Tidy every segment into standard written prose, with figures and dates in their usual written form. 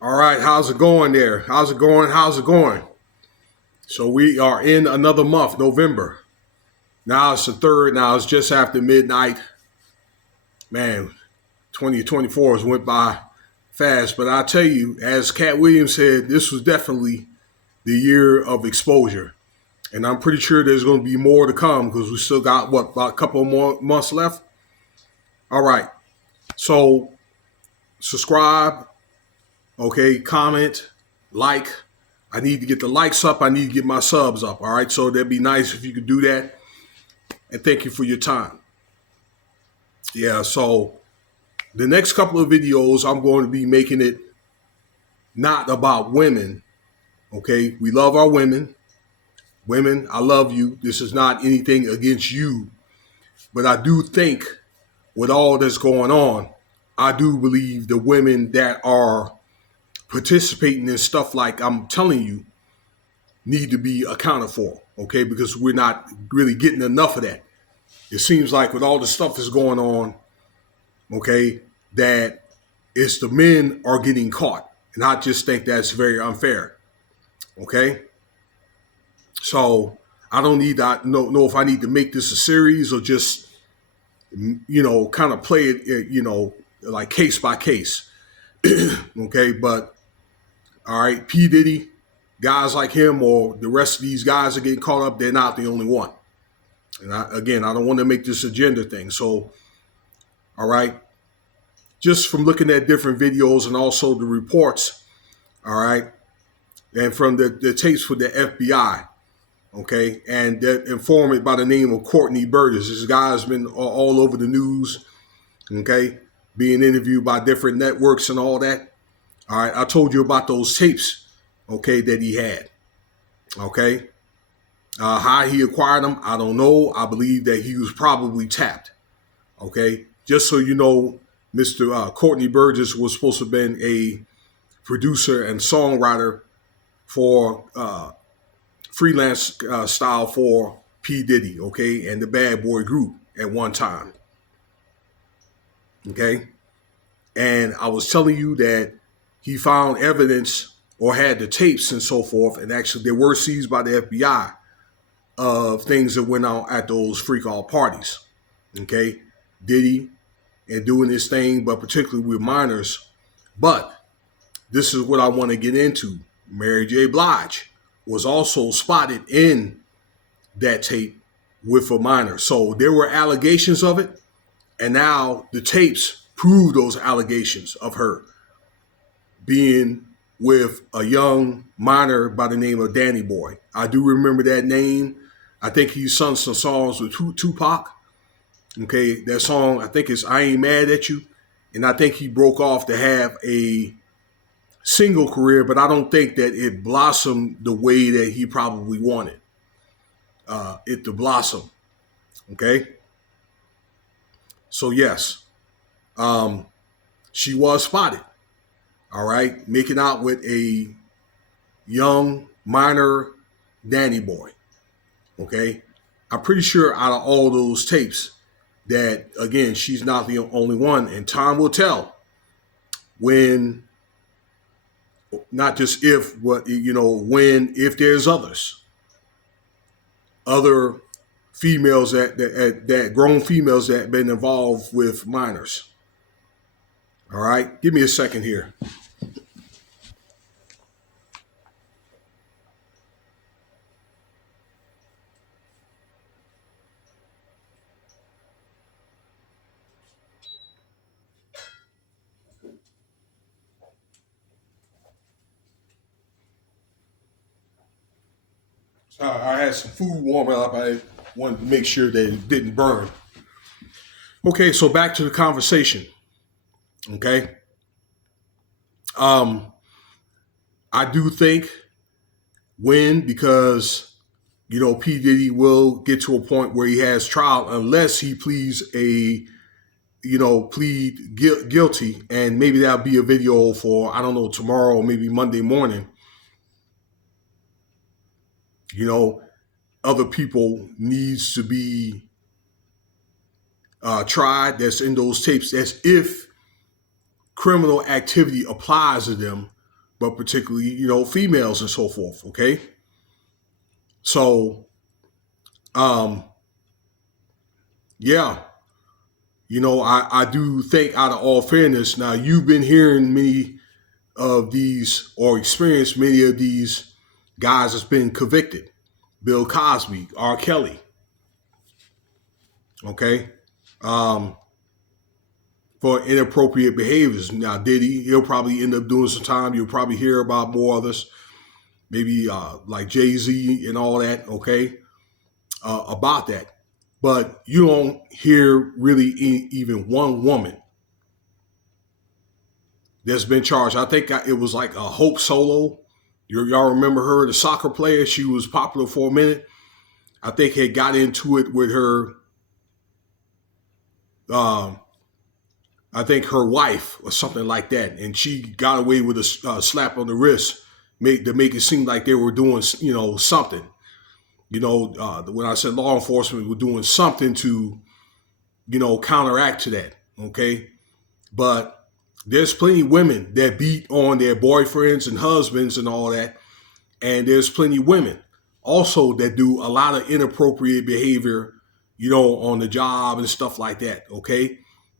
All right, how's it going there? How's it going? How's it going? So we are in another month, November. Now it's the third. Now it's just after midnight. Man, 2024 has went by fast. But I tell you, as Cat Williams said, this was definitely the year of exposure. And I'm pretty sure there's going to be more to come because we still got, about a couple more months left? All right. So subscribe, okay, comment, like. I need to get the likes up. I need to get my subs up. All right. So that'd be nice if you could do that. And thank you for your time. Yeah. So the next couple of videos, I'm going to be making it not about women. Okay. We love our women. Women, I love you. This is not anything against you. But I do think with all that's going on, I do believe the women that are participating in stuff like I'm telling you need to be accounted for, okay? Because we're not really getting enough of that. It seems like with all the stuff that's going on, okay, that it's the men are getting caught. And I just think that's very unfair, okay? So I don't need to know if I need to make this a series or just, kind of play it, like case by case, okay? But all right, P Diddy, guys like him or the rest of these guys are getting caught up. They're not the only one. And I don't want to make this a gender thing. So, all right, just from looking at different videos and also the reports, all right, and from the tapes for the FBI, okay, and that informant by the name of Courtney Burgess. This guy's been all over the news, okay, being interviewed by different networks and all that. All right, I told you about those tapes, okay, that he had, okay. How he acquired them, I don't know. I believe that he was probably tapped, okay. Just so you know, Mr. Courtney Burgess was supposed to have been a producer and songwriter for freelance style for P Diddy, okay, and the Bad Boy Group at one time, okay. And I was telling you that he found evidence or had the tapes and so forth, and actually they were seized by the FBI of things that went on at those freak all parties. Okay, Diddy and doing his thing, but particularly with minors. But this is what I want to get into. Mary J. Blige was also spotted in that tape with a minor. So there were allegations of it, and now the tapes prove those allegations of her being with a young minor by the name of Danny Boy. I do remember that name. I think he sung some songs with Tupac. Okay, that song, I think it's I Ain't Mad at You. And I think he broke off to have a single career, but I don't think that it blossomed the way that he probably wanted it to blossom. Okay? So, yes, she was spotted. All right, making out with a young minor Danny Boy. Okay, I'm pretty sure out of all those tapes that, again, she's not the only one, and time will tell when, not just if, but when, if there's other females that grown females that have been involved with minors. All right, give me a second here. I had some food warming up. I wanted to make sure that it didn't burn. Okay, so back to the conversation. Okay. I do think because P Diddy will get to a point where he has trial unless he pleads guilty, and maybe that'll be a video for, I don't know, tomorrow or maybe Monday morning. Other people needs to be tried that's in those tapes, as if criminal activity applies to them, but particularly, females and so forth. Okay. So, um, yeah, I do think, out of all fairness, now you've been hearing many of these, or experienced many of these guys that's been convicted. Bill Cosby, R. Kelly. Okay. Um, for inappropriate behaviors. Now, Diddy, he'll probably end up doing some time. You'll probably hear about more others, maybe like Jay-Z and all that, okay, about that. But you don't hear really even one woman that's been charged. I think it was like a Hope Solo. Y'all remember her, the soccer player? She was popular for a minute. I think had got into it with her, um, I think her wife or something like that, and she got away with a slap on the wrist, to make it seem like they were doing, something. When I said law enforcement were doing something to, counteract to that. Okay, but there's plenty of women that beat on their boyfriends and husbands and all that, and there's plenty of women also that do a lot of inappropriate behavior, on the job and stuff like that. Okay,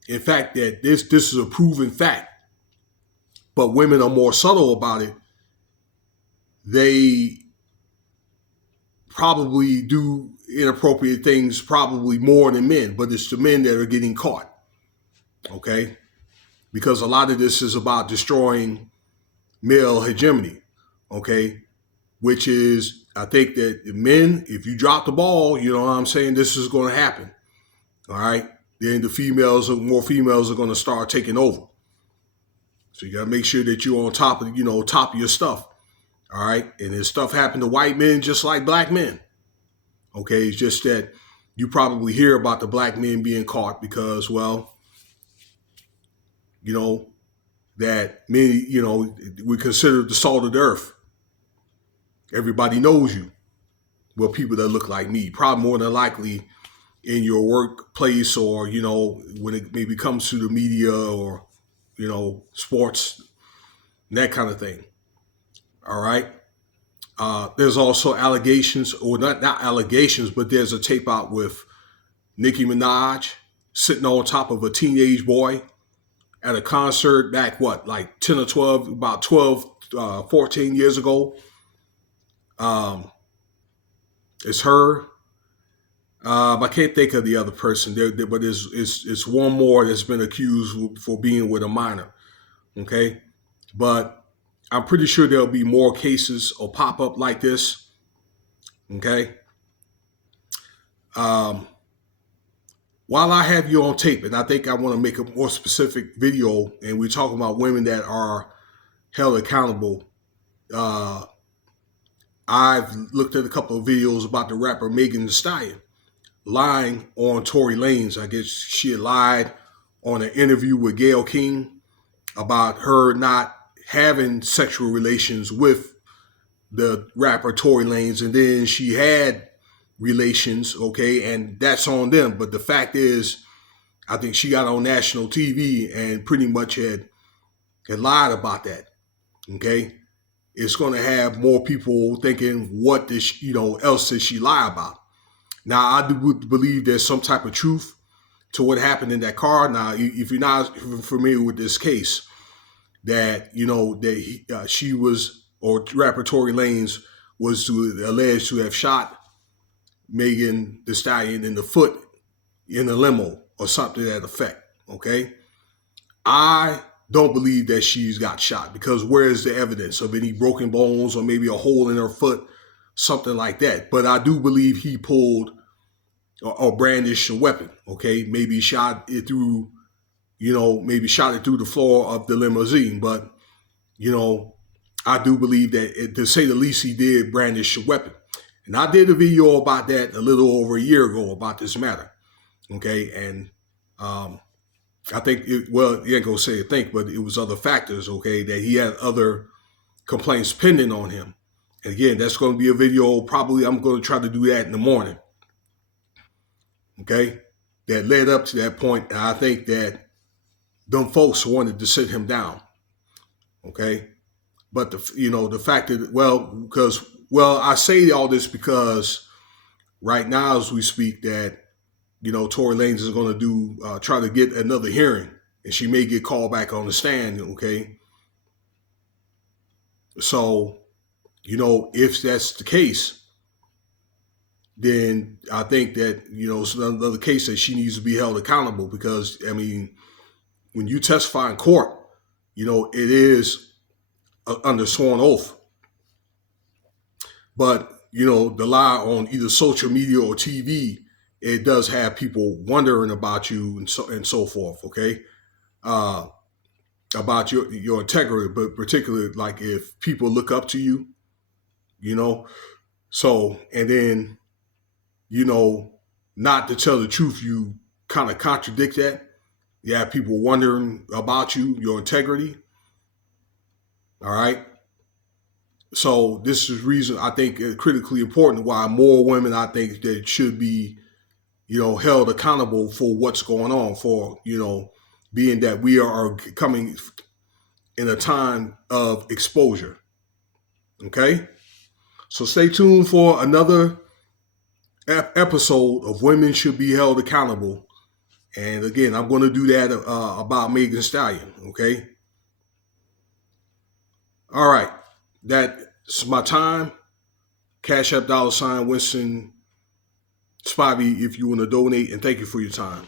in fact, that this is a proven fact, but women are more subtle about it. They probably do inappropriate things probably more than men, but it's the men that are getting caught. Okay, because a lot of this is about destroying male hegemony. Okay, which is, I think that men, if you drop the ball, you know what I'm saying, this is going to happen. All right, then more females are going to start taking over. So you got to make sure that you're on top of, top of your stuff. All right, and this stuff happened to white men just like black men. Okay, it's just that you probably hear about the black men being caught because, well, that many, we consider the salt of the earth. Everybody knows you. Well, people that look like me, probably more than likely in your workplace, or, when it maybe comes to the media, or, sports, that kind of thing. All right. There's also allegations, or not allegations, but there's a tape out with Nicki Minaj sitting on top of a teenage boy at a concert back, like 10 or 12, about 12, 14 years ago. It's her. I can't think of the other person there, but it's one more that's been accused for being with a minor. Okay. But I'm pretty sure there'll be more cases or pop up like this. Okay. While I have you on tape, and I think I want to make a more specific video, and we're talking about women that are held accountable. I've looked at a couple of videos about the rapper Megan Thee Stallion lying on Tory Lanez. I guess she had lied on an interview with Gayle King about her not having sexual relations with the rapper Tory Lanez, and then she had relations, okay, and that's on them. But the fact is, I think she got on national TV and pretty much had lied about that, okay. It's going to have more people thinking, what did she, else did she lie about? Now, I do believe there's some type of truth to what happened in that car. Now, if you're not familiar with this case, that, she was, or rapper Tory Lanez was alleged to have shot Megan Thee Stallion in the foot in a limo or something to that effect, okay? I don't believe that she's got shot, because where is the evidence of any broken bones or maybe a hole in her foot, something like that? But I do believe he pulled or brandished a weapon, okay? Maybe shot it through, maybe shot it through the floor of the limousine. But, I do believe that, to say the least, he did brandish a weapon. And I did a video about that a little over a year ago about this matter, okay? And I think, you ain't gonna say I think, but it was other factors, okay, that he had other complaints pending on him. And again, that's going to be a video, probably I'm going to try to do that in the morning, okay, that led up to that point. And I think that them folks wanted to sit him down, okay. But the fact that, I say all this because right now as we speak that Tory Lanez is going to try to get another hearing, and she may get called back on the stand. Okay, so if that's the case, then I think that it's another case that she needs to be held accountable, because I mean, when you testify in court, it is under sworn oath. But the lie on either social media or TV, it does have people wondering about you and so forth. Okay, about your integrity, but particularly like if people look up to you, so and then not to tell the truth, you kind of contradict that. You have people wondering about you, your integrity. All right. So this is reason I think it's critically important why more women, I think, that should be held accountable for what's going on, for being that we are coming in a time of exposure. Okay, so stay tuned for another episode of Women Should Be Held Accountable, and again, I'm going to do that about Megan Thee Stallion. Okay, all right, that's my time. Cash App $Winston Spivey if you want to donate, and thank you for your time.